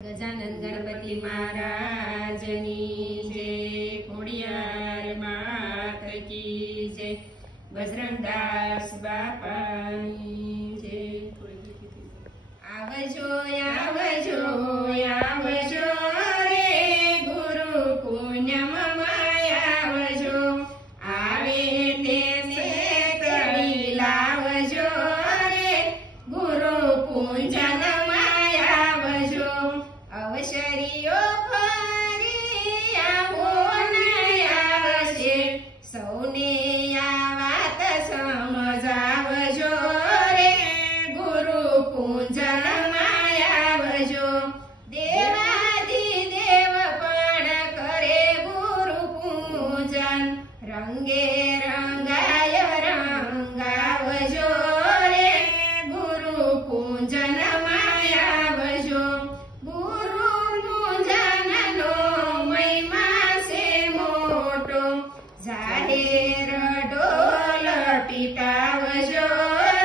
गजानन गणपति महाराजनी जय, खोडियार मात की जय, बजरंगदास बापानी जय। आवजो आवजो आवजो रे गुरु पुण्यमय आवजो, आवे તેને તળી લાવજો રે ગુરુ પૂજનમય આવજો। અવસરીઓ ફરી આવો ને આવશે, સૌને આ વાત સમજાવજો રે ગુરુ પૂજનમય આવજો। દેવાધિદેવ પણ કરે ગુરુ પૂજન, રંગે રંગાય રંગાવજો રે ગુરુ પૂજનમય આવજો। ગુરુ પૂજનનો મહિમા છે મોટો, જાહેર ઢોલ પીટાવજો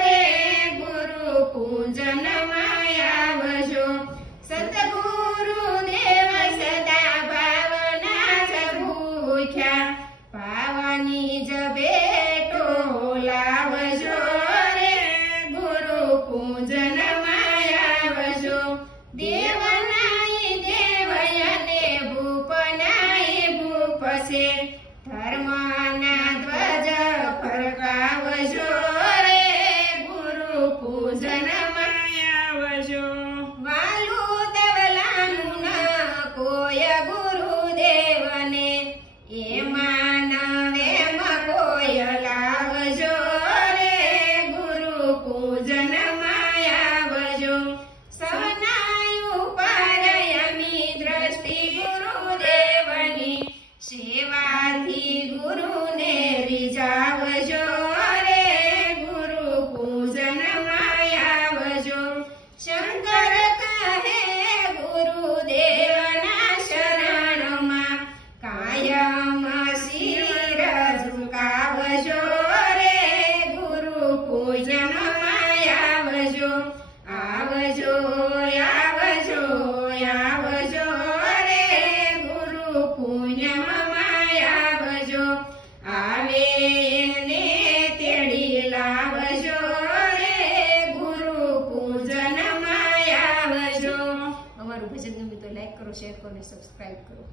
રે ગુરુ પૂજનમય આવજો। સતગુરુ દેવ સદા ભાવના જ ભૂખ્યા, પાવાની જ ભેટો લાવજો રે ગુરુ પૂજનમય આવજો। દેવનાય દેવયને ભૂપનાય ભૂપ છે, ધર્મના ધ્વજ ફરકાવજો રે ગુરુ પૂજનમય આવજો। વાલું ધવલાનું ન કોઈ ગુરુદેવને, એમાં નવેમાં કોઈ લાવજો રે ગુરુ પૂજનમય આવજો। સનાયું પારયમી દ્રષ્ટિ ગુરુદેવની, સેવાથી ગુરુને રીઝાવજો રે ગુરુ પૂજનમય આવજો। શંકર કહે ગુરુદેવના શરણમાં, કાયમ શિર ઝુકાવજો રે ગુરુ પૂજનમય આવજો। આવજો આવજો આવજો રે ગુરુ પુણ્યમય આવજો, આવે એને તેડી લાવજો રે ગુરુ પૂજનમય આવજો। અમારું ભજન ગમે તો લાઈક કરો, શેર કરો અને સબસ્ક્રાઇબ કરો।